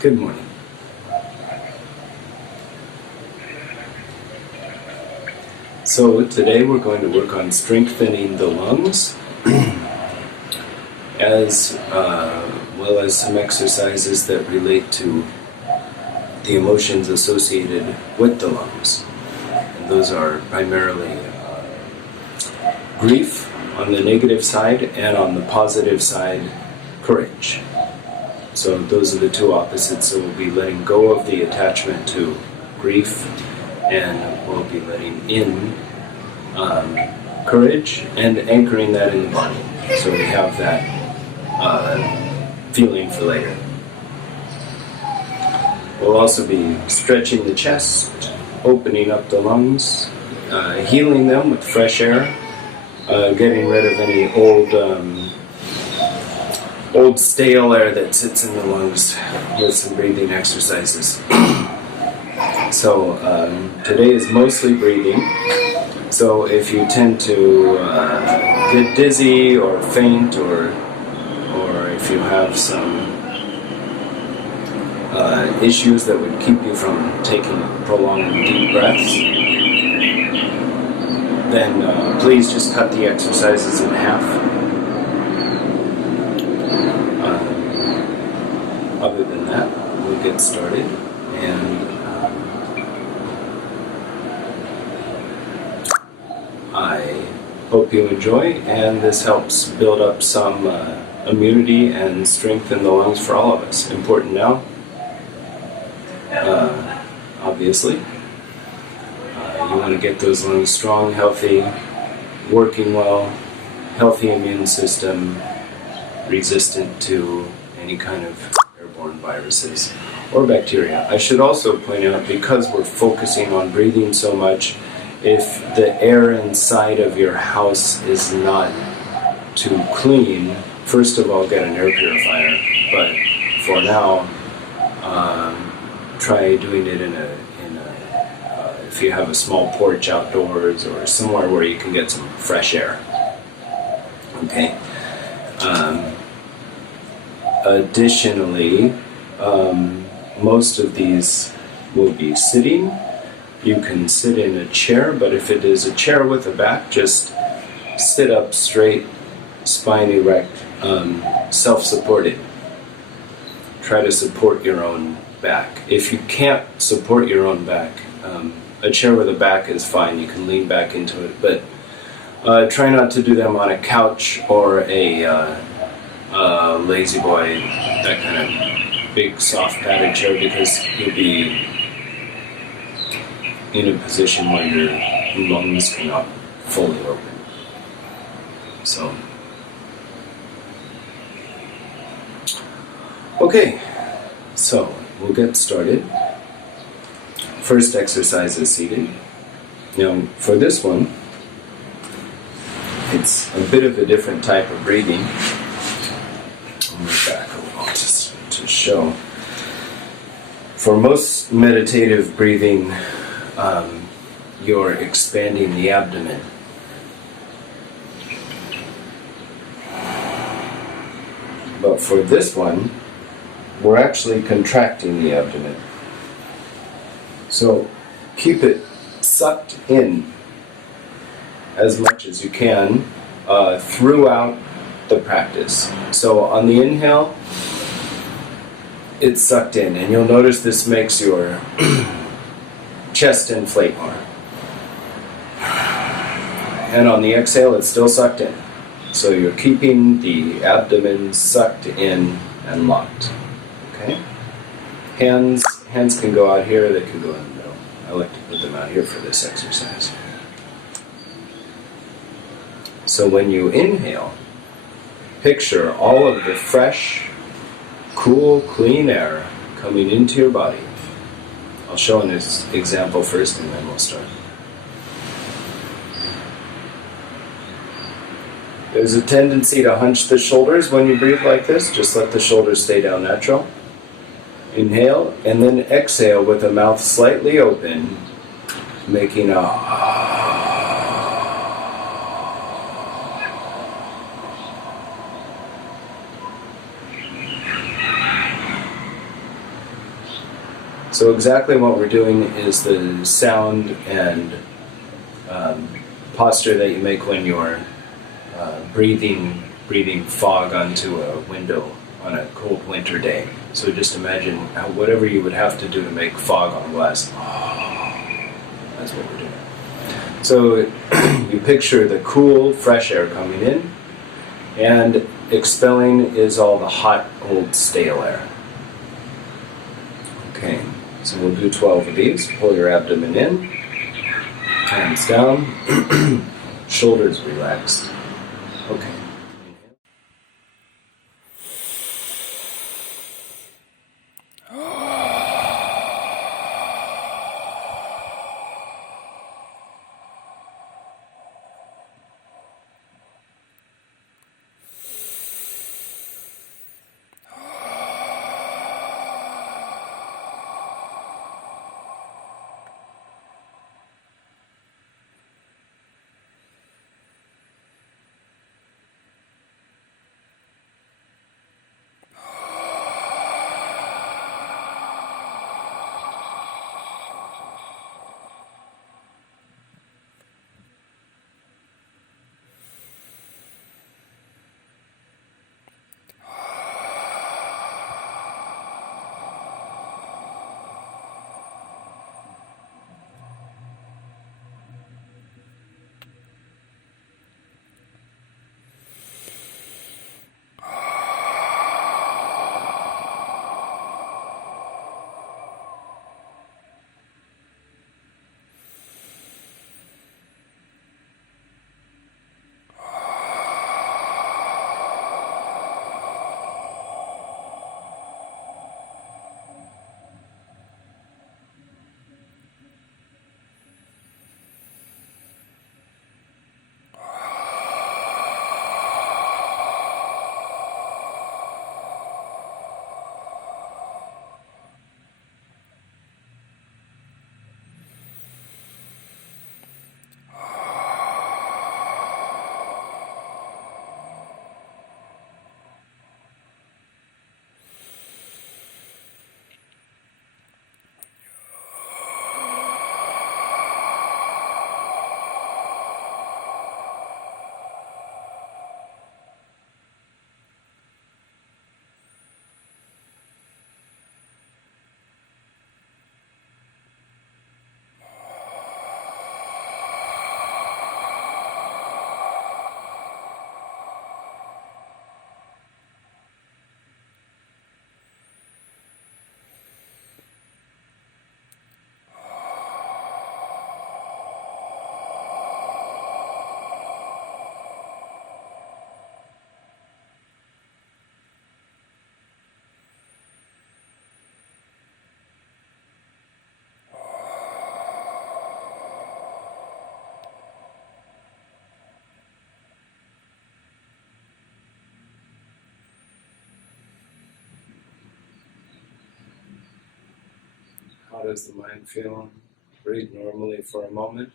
Good morning. So today we're going to work on strengthening the lungs as well as some exercises that relate to the emotions associated with the lungs. And those are primarily grief on the negative side, and on the positive side, courage. So those are the two opposites. So we'll be letting go of the attachment to grief, and we'll be letting in courage and anchoring that in the body. So we have that feeling for later. We'll also be stretching the chest, opening up the lungs, healing them with fresh air, getting rid of any old stale air that sits in the lungs with some breathing exercises. So today is mostly breathing. So if you tend to get dizzy or faint, or if you have some issues that would keep you from taking prolonged deep breaths, then please just cut the exercises in half. Other than that, we'll get started, and I hope you enjoy, and this helps build up some immunity and strengthen the lungs for all of us. Important now, obviously. You want to get those lungs strong, healthy, working well, healthy immune system, resistant to any kind of airborne viruses or bacteria. I should also point out, because we're focusing on breathing so much, if the air inside of your house is not too clean, first of all, get an air purifier. But for now, try doing it if you have a small porch outdoors or somewhere where you can get some fresh air. Okay. Additionally, most of these will be sitting. You can sit in a chair, but if it is a chair with a back, just sit up straight, spine erect, self-supported. Try to support your own back. If you can't support your own back, a chair with a back is fine. You can lean back into it, but try not to do them on a couch or a lazy boy, that kind of big, soft padded chair, because you'll be in a position where your lungs cannot fully open. So, okay, so we'll get started. First exercise is seated. Now, for this one, it's a bit of a different type of breathing. I'll move back a little just to show. For most meditative breathing, you're expanding the abdomen. But for this one, we're actually contracting the abdomen. So keep it sucked in as much as you can throughout the practice. So on the inhale, it's sucked in, and you'll notice this makes your chest inflate more. And on the exhale, it's still sucked in. So you're keeping the abdomen sucked in and locked. Okay? Hands can go out here, they can go in the middle. I like to put them out here for this exercise. So when you inhale, picture all of the fresh, cool, clean air coming into your body. I'll show an example first, and then we'll start. There's a tendency to hunch the shoulders when you breathe like this. Just let the shoulders stay down natural. Inhale, and then exhale with the mouth slightly open, making a So exactly what we're doing is the sound and posture that you make when you're breathing fog onto a window on a cold winter day. So just imagine whatever you would have to do to make fog on glass. That's what we're doing. So you picture the cool, fresh air coming in, and expelling is all the hot, old, stale air. Okay, so we'll do 12 of these. Pull your abdomen in, hands down, shoulders relaxed. Okay. How does the mind feel? Breathe normally for a moment.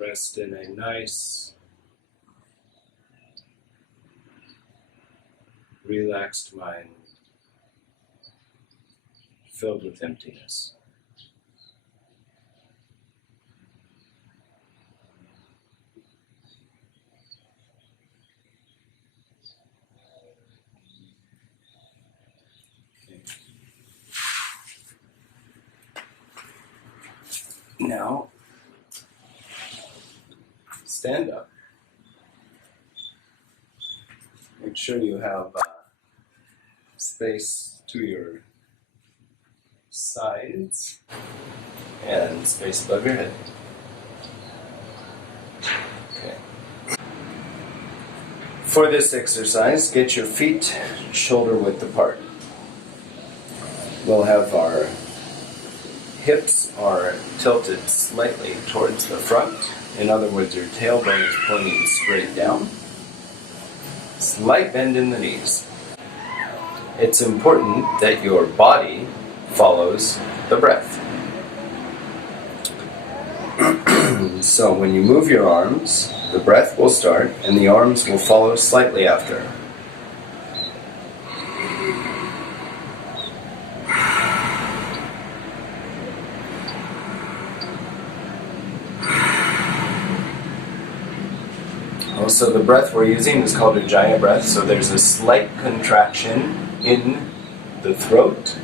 Rest in a nice, relaxed mind, filled with emptiness. Now, stand up. Make sure you have space to your sides and space above your head. Okay. For this exercise, get your feet shoulder width apart. We'll have our hips are tilted slightly towards the front. In other words, your tailbone is pointing straight down. Slight bend in the knees. It's important that your body follows the breath. So when you move your arms, the breath will start and the arms will follow slightly after. Also, the breath we're using is called Ujjayi breath, so there's a slight contraction in the throat,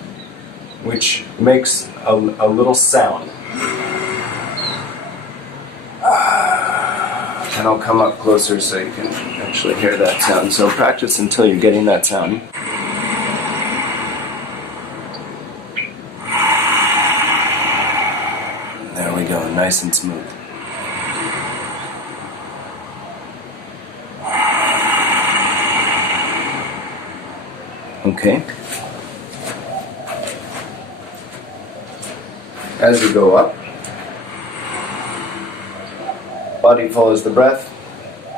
which makes a little sound. And I'll come up closer so you can actually hear that sound. So practice until you're getting that sound. There we go, nice and smooth. Okay. As you go up, body follows the breath,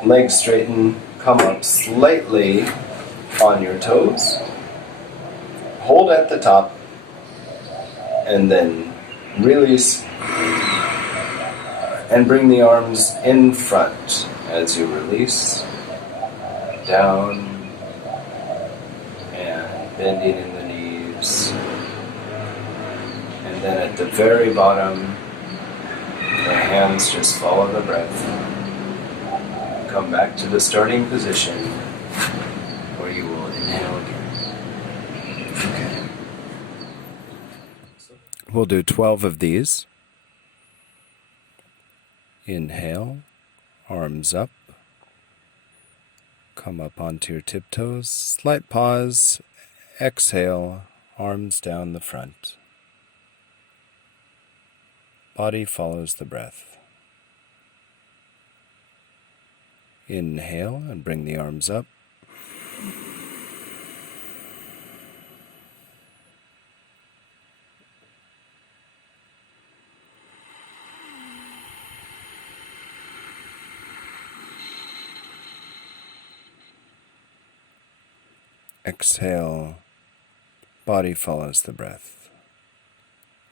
legs straighten, come up slightly on your toes, hold at the top, and then release and bring the arms in front as you release, down, and bending in the knees. And then at the very bottom, the hands just follow the breath. Come back to the starting position where you will inhale again. Okay. We'll do 12 of these. Inhale, arms up. Come up onto your tiptoes. Slight pause. Exhale, arms down the front. Body follows the breath. Inhale and bring the arms up. Exhale, body follows the breath.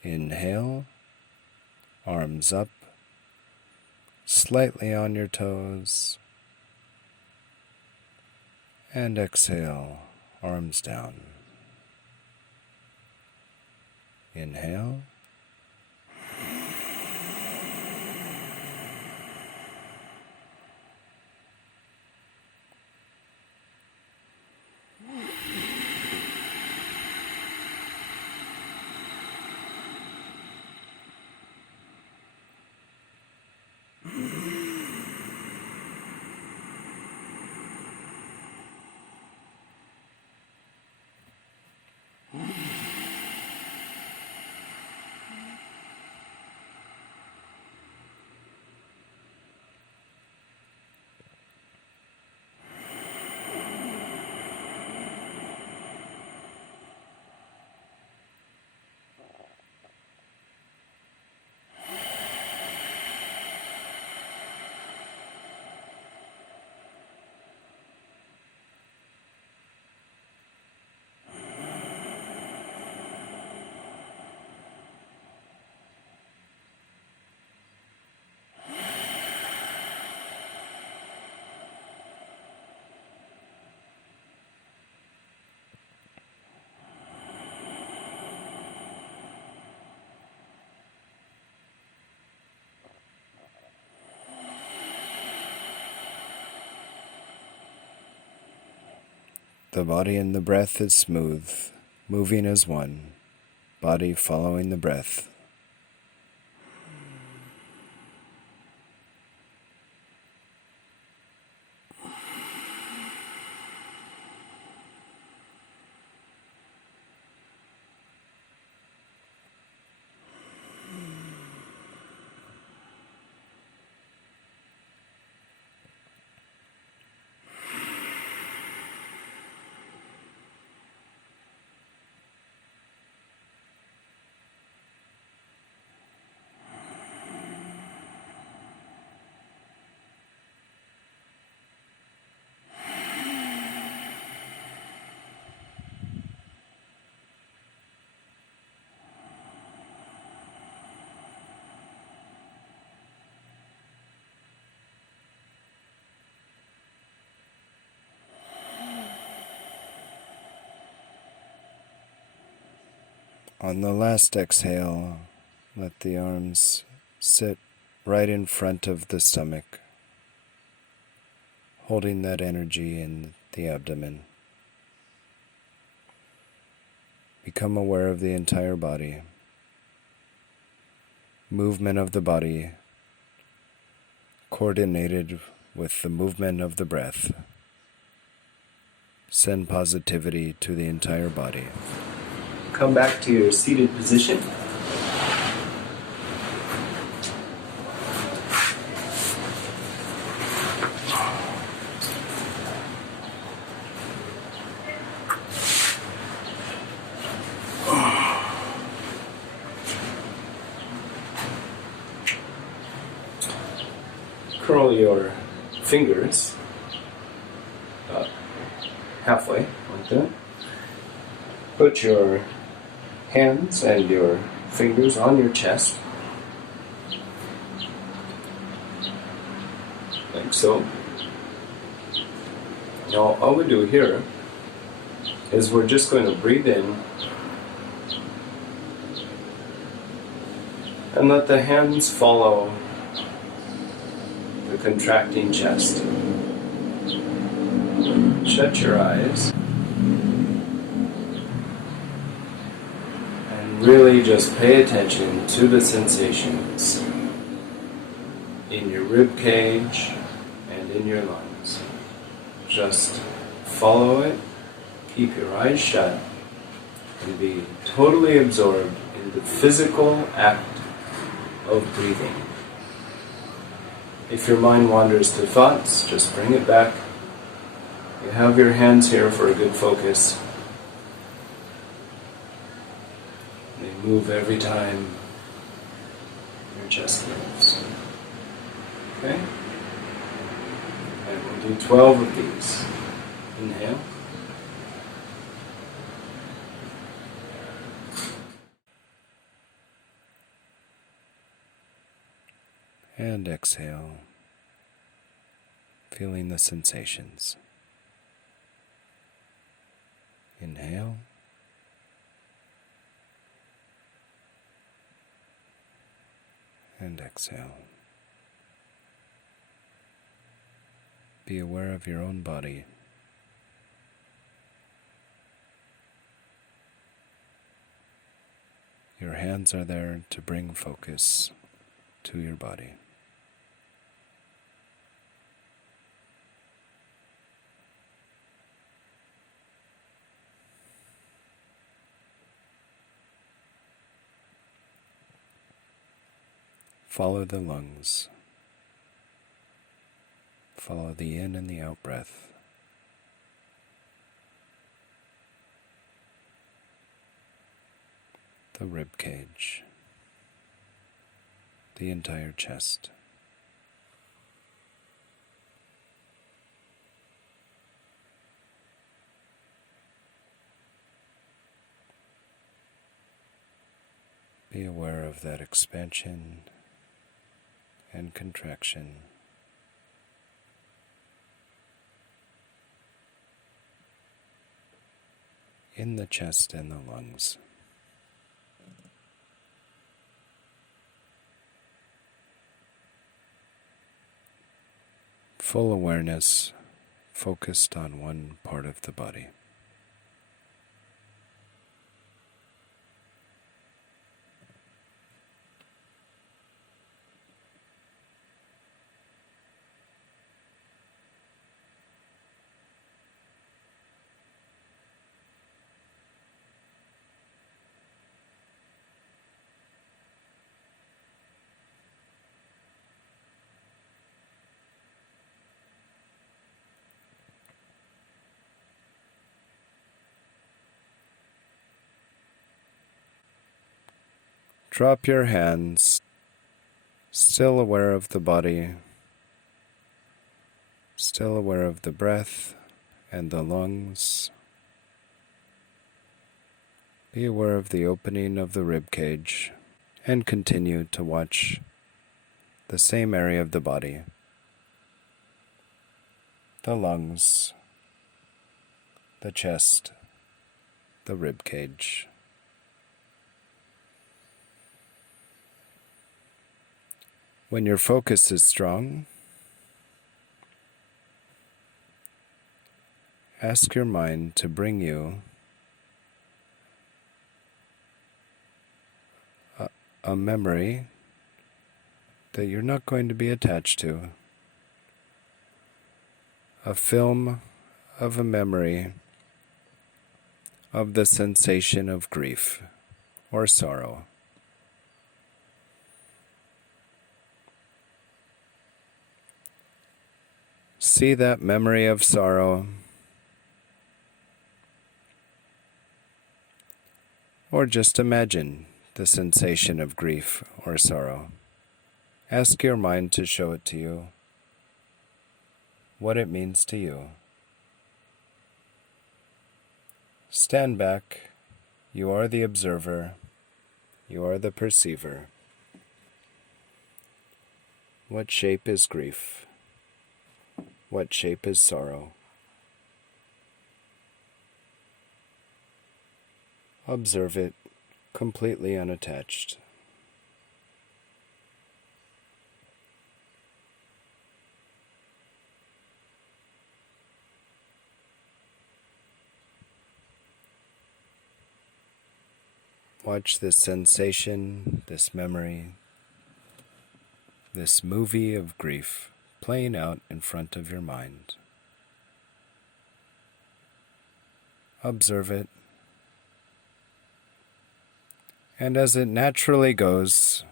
Inhale, arms up, slightly on your toes. And exhale, arms down. Inhale. The body and the breath is smooth, moving as one, body following the breath. On the last exhale, let the arms sit right in front of the stomach, holding that energy in the abdomen. Become aware of the entire body, movement of the body, coordinated with the movement of the breath. Send positivity to the entire body. Come back to your seated position. Curl your fingers halfway, like that. Put your hands and your fingers on your chest, like so. Now all we do here is we're just going to breathe in and let the hands follow the contracting chest. Shut your eyes and really just pay attention to the sensations in your rib cage and in your lungs. Just follow it, keep your eyes shut, and be totally absorbed in the physical act of breathing. If your mind wanders to thoughts, just bring it back. You have your hands here for a good focus. They move every time your chest moves. Okay? And we'll do 12 of these. Inhale. And exhale, feeling the sensations. Inhale. And exhale. Be aware of your own body. Your hands are there to bring focus to your body. Follow the lungs. Follow the in and the out breath. The rib cage. The entire chest. Be aware of that expansion and contraction. In the chest and the lungs. Full awareness focused on one part of the body. Drop your hands, still aware of the body, still aware of the breath and the lungs. Be aware of the opening of the rib cage and continue to watch the same area of the body, the lungs, the chest, the rib cage. When your focus is strong, ask your mind to bring you a memory that you're not going to be attached to, a film of a memory of the sensation of grief or sorrow. See that memory of sorrow, or just imagine the sensation of grief or sorrow. Ask your mind to show it to you, what it means to you. Stand back. You are the observer. You are the perceiver. What shape is grief? What shape is sorrow? Observe it completely unattached. Watch this sensation, this memory, this movie of grief playing out in front of your mind. Observe it. And as it naturally goes,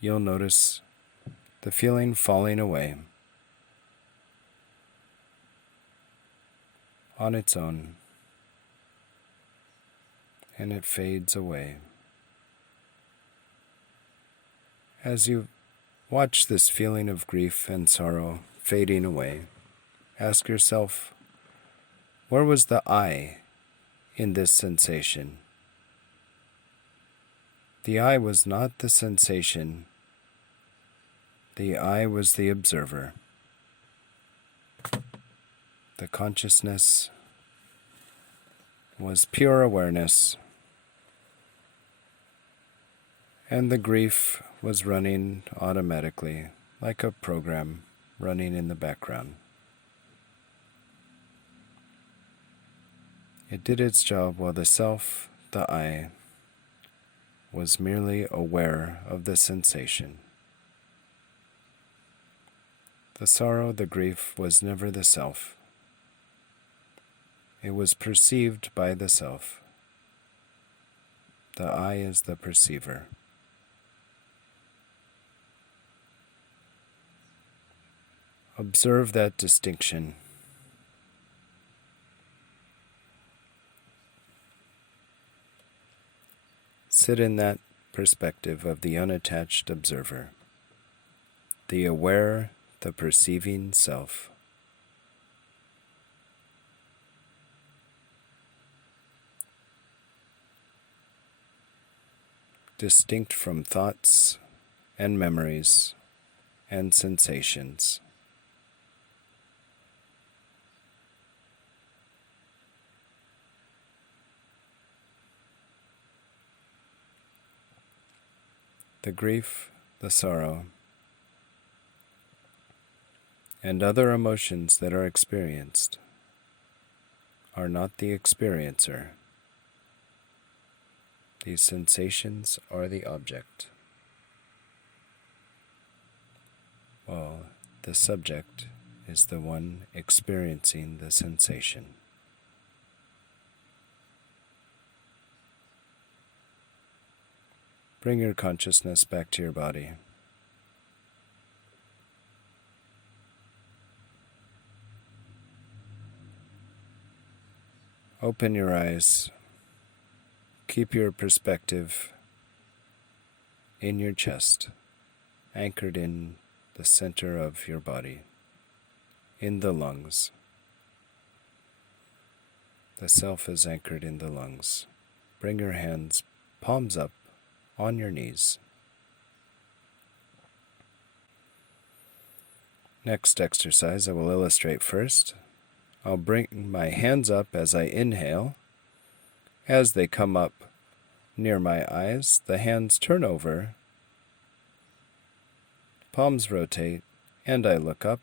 you'll notice the feeling falling away on its own, and it fades away. As you watch this feeling of grief and sorrow fading away, ask yourself, where was the I in this sensation? The I was not the sensation. The I was the observer. The consciousness was pure awareness, and the grief was running automatically, like a program running in the background. It did its job while the self, the I, was merely aware of the sensation. The sorrow, the grief, was never the self. It was perceived by the self. The I is the perceiver. Observe that distinction. Sit in that perspective of the unattached observer, the aware, the perceiving self. Distinct from thoughts and memories and sensations. The grief, the sorrow, and other emotions that are experienced are not the experiencer. These sensations are the object, while the subject is the one experiencing the sensation. Bring your consciousness back to your body. Open your eyes. Keep your perspective in your chest, anchored in the center of your body, in the lungs. The self is anchored in the lungs. Bring your hands, palms up, on your knees. Next exercise I will illustrate first. I'll bring my hands up as I inhale. As they come up near my eyes, the hands turn over Palms rotate, and I look up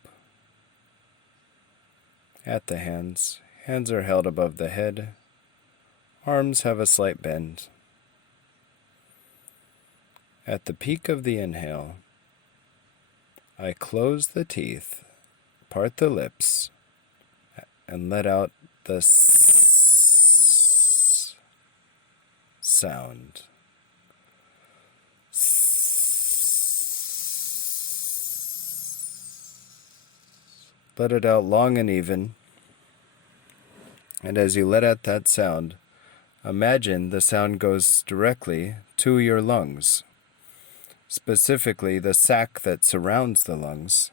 at the hands. Hands are held above the head. Arms have a slight bend. At the peak of the inhale, I close the teeth, part the lips, and let out the s sound. Let it out long and even. And as you let out that sound, imagine the sound goes directly to your lungs, specifically the sac that surrounds the lungs,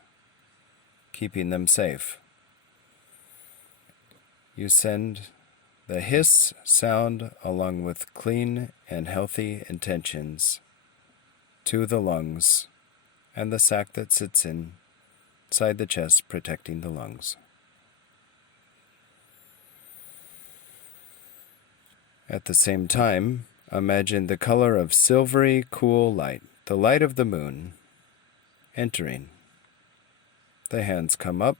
keeping them safe. You send the hiss sound along with clean and healthy intentions to the lungs and the sac that sits inside the chest, protecting the lungs. At the same time, imagine the color of silvery, cool light, the light of the moon, entering. The hands come up.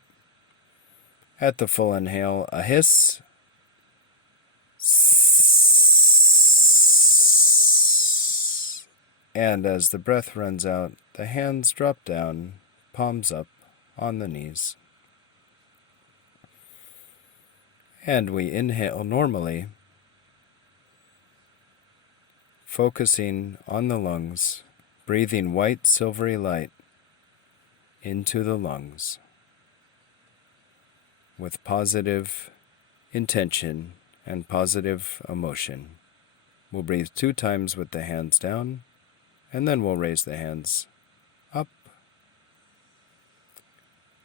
At the full inhale, a hiss. And as the breath runs out, the hands drop down, palms up on the knees. And we inhale normally, focusing on the lungs, breathing white, silvery light into the lungs with positive intention and positive emotion. We'll breathe 2 times with the hands down, and then we'll raise the hands up,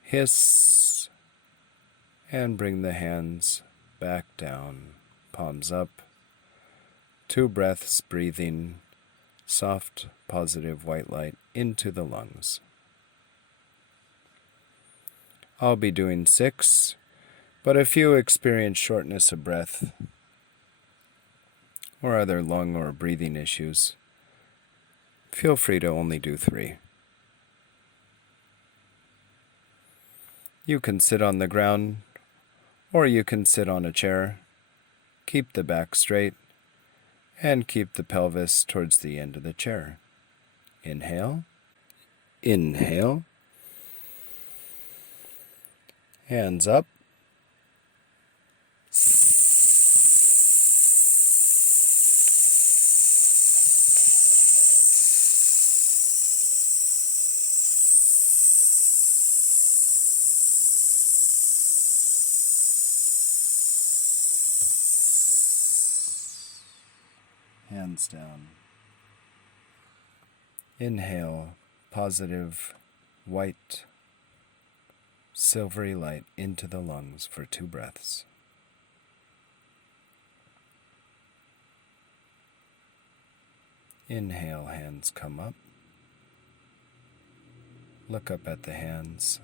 hiss, and bring the hands back down, palms up. 2 breaths, breathing soft, positive white light into the lungs. I'll be doing 6, but if you experience shortness of breath or other lung or breathing issues, feel free to only do 3. You can sit on the ground, or you can sit on a chair. Keep the back straight, and keep the pelvis towards the end of the chair. Inhale. Inhale. Hands up. Hands down. Inhale, positive, white, silvery light into the lungs for 2 breaths. Inhale, hands come up. Look up at the hands.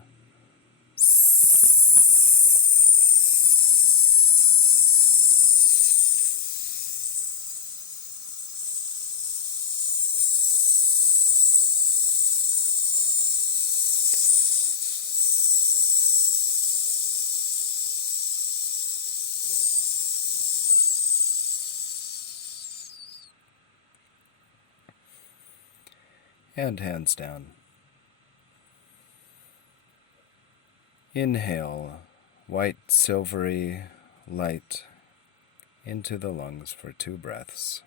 And hands down. Inhale, white, silvery light into the lungs for 2 breaths.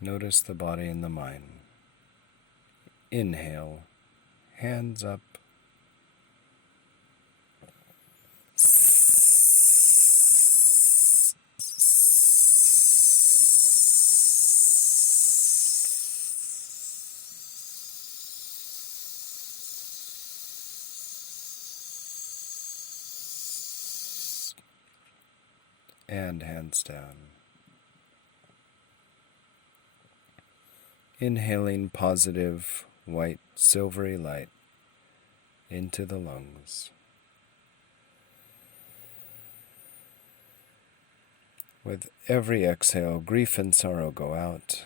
Notice the body and the mind. Inhale, hands up. And hands down. Inhaling positive, white, silvery light into the lungs. With every exhale, grief and sorrow go out,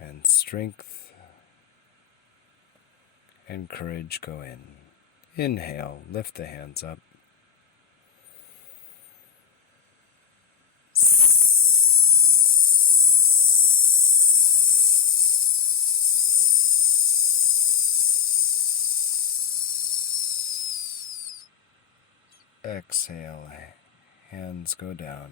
and strength and courage go in. Inhale, lift the hands up. Exhale, hands go down.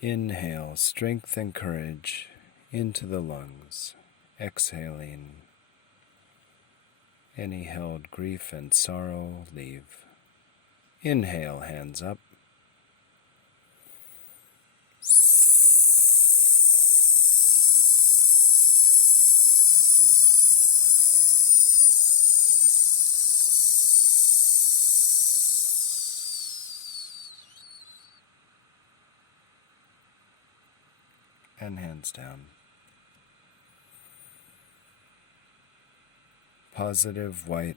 Inhale, strength and courage into the lungs. Exhaling, any held grief and sorrow leave. Inhale, hands up. And hands down. Positive white,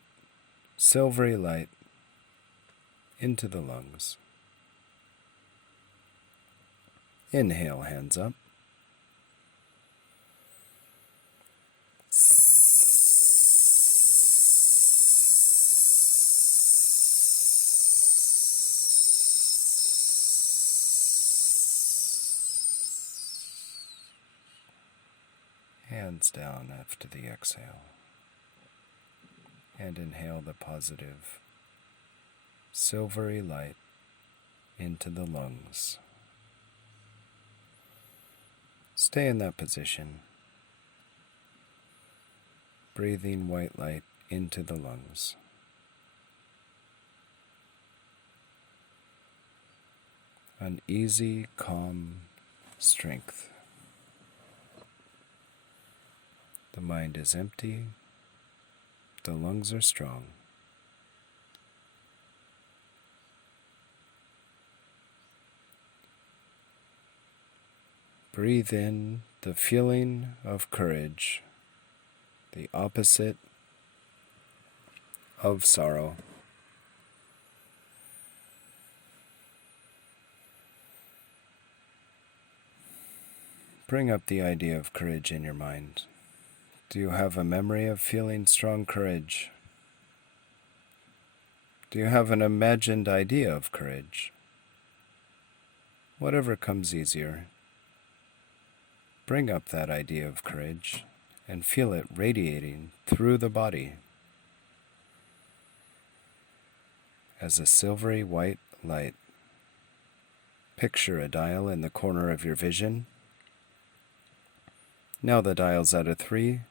silvery light into the lungs. Inhale, hands up. Hands down after the exhale. And inhale the positive, silvery light into the lungs. Stay in that position, breathing white light into the lungs. An easy, calm strength. The mind is empty. The lungs are strong. Breathe in the feeling of courage, the opposite of sorrow. Bring up the idea of courage in your mind. Do you have a memory of feeling strong courage? Do you have an imagined idea of courage? Whatever comes easier, bring up that idea of courage and feel it radiating through the body as a silvery white light. Picture a dial in the corner of your vision. Now the dial's at a 3.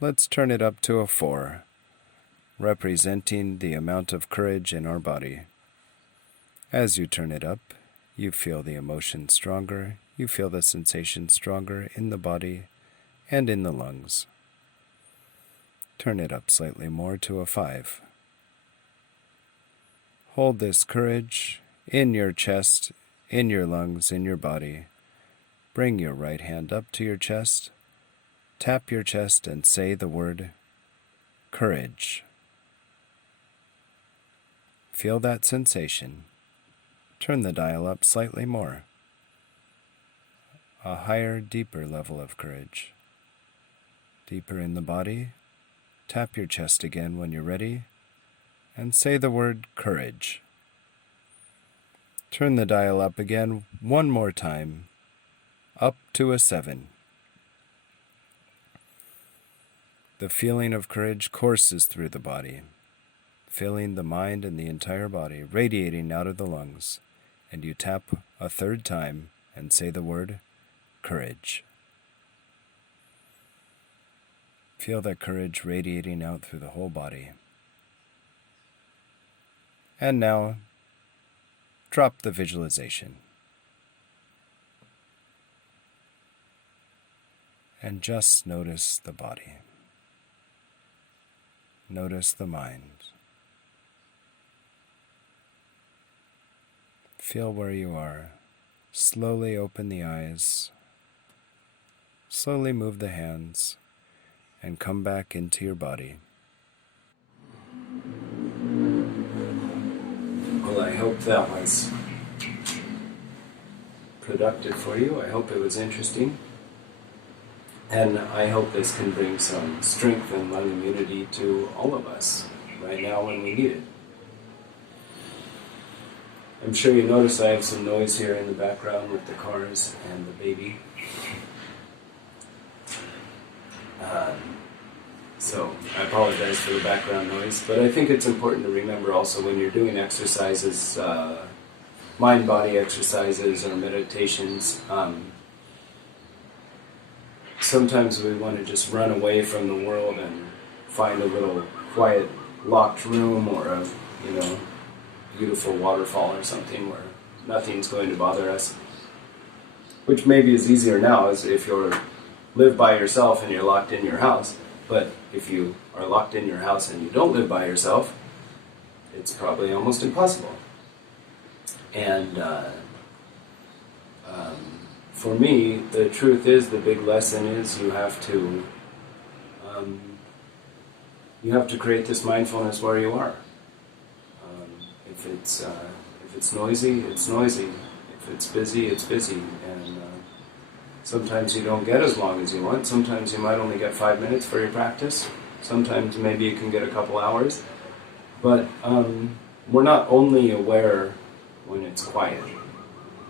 Let's turn it up to a 4, representing the amount of courage in our body. As you turn it up, you feel the emotion stronger, you feel the sensation stronger in the body and in the lungs. Turn it up slightly more to a 5. Hold this courage in your chest, in your lungs, in your body. Bring your right hand up to your chest. Tap your chest and say the word courage. Feel that sensation. Turn the dial up slightly more. A higher, deeper level of courage. Deeper in the body. Tap your chest again when you're ready and say the word courage. Turn the dial up again one more time, up to a 7. The feeling of courage courses through the body, filling the mind and the entire body, radiating out of the lungs, and you tap a 3rd time and say the word courage. Feel that courage radiating out through the whole body. And now, drop the visualization. And just notice the body. Notice the mind. Feel where you are. Slowly open the eyes. Slowly move the hands and come back into your body. Well, I hope that was productive for you. I hope it was interesting. And I hope this can bring some strength and lung immunity to all of us right now when we need it. I'm sure you notice I have some noise here in the background with the cars and the baby. So I apologize for the background noise, but I think it's important to remember also when you're doing exercises, mind-body exercises or meditations, sometimes we want to just run away from the world and find a little quiet, locked room or a, beautiful waterfall or something where nothing's going to bother us. Which maybe is easier now as if you live by yourself and you're locked in your house. But if you are locked in your house and you don't live by yourself, it's probably almost impossible. And for me, the truth is, the big lesson is you have to create this mindfulness where you are. If it's noisy, it's noisy. If it's busy, it's busy. And sometimes you don't get as long as you want. Sometimes you might only get 5 minutes for your practice. Sometimes maybe you can get a couple hours. But we're not only aware when it's quiet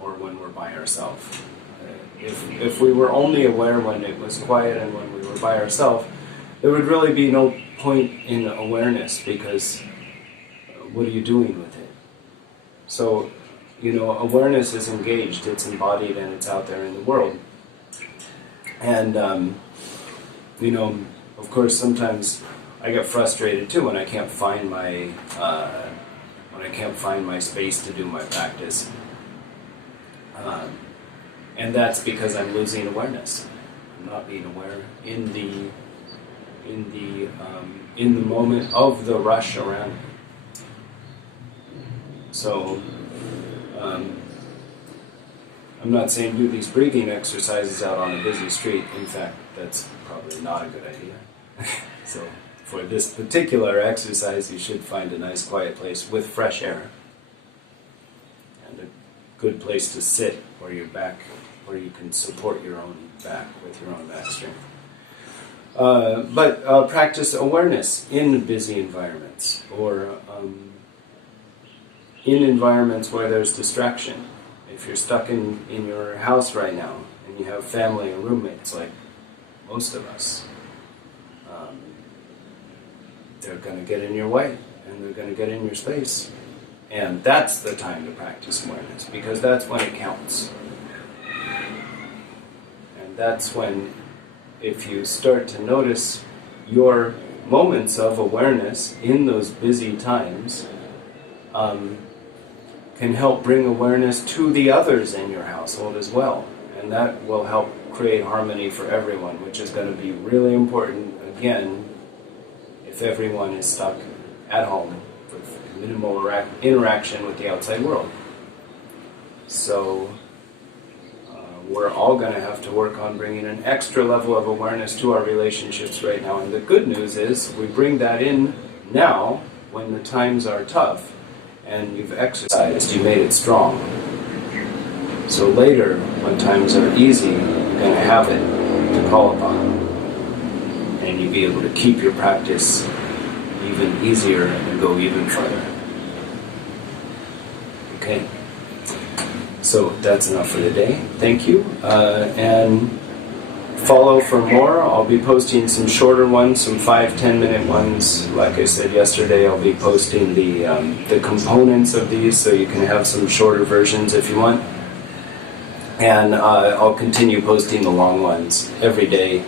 or when we're by ourselves. If we were only aware when it was quiet and when we were by ourselves, there would really be no point in awareness, because what are you doing with it? So, awareness is engaged, it's embodied, and it's out there in the world. And, of course, sometimes I get frustrated too when I can't find my space to do my practice. And that's because I'm losing awareness. I'm not being aware in the moment of the rush around me. So, I'm not saying do these breathing exercises out on a busy street. In fact, that's probably not a good idea. So, for this particular exercise, you should find a nice quiet place with fresh air. And a good place to sit where your back, where you can support your own back with your own back strength. But practice awareness in busy environments, or in environments where there's distraction. If you're stuck in your house right now and you have family and roommates like most of us, they're going to get in your way and they're going to get in your space. And that's the time to practice awareness, because that's when it counts. And that's when, if you start to notice your moments of awareness in those busy times, can help bring awareness to the others in your household as well. And that will help create harmony for everyone, which is going to be really important, again, if everyone is stuck at home with minimal interaction with the outside world. So we're all going to have to work on bringing an extra level of awareness to our relationships right now. And the good news is we bring that in now when the times are tough and you've exercised, you made it strong. So later, when times are easy, you're going to have it to call upon. And you'll be able to keep your practice even easier and go even further. Okay. So that's enough for the day. Thank you. And follow for more. I'll be posting some shorter ones, some 5-10 minute ones. Like I said yesterday, I'll be posting the components of these, so you can have some shorter versions if you want. And I'll continue posting the long ones every day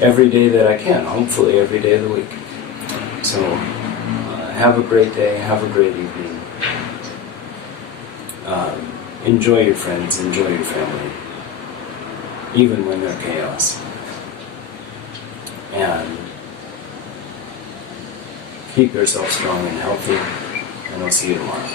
that I can, hopefully every day of the week. So have a great day, have a great evening. Enjoy your friends, enjoy your family, even when they're chaos. And keep yourself strong and healthy, and I'll see you tomorrow.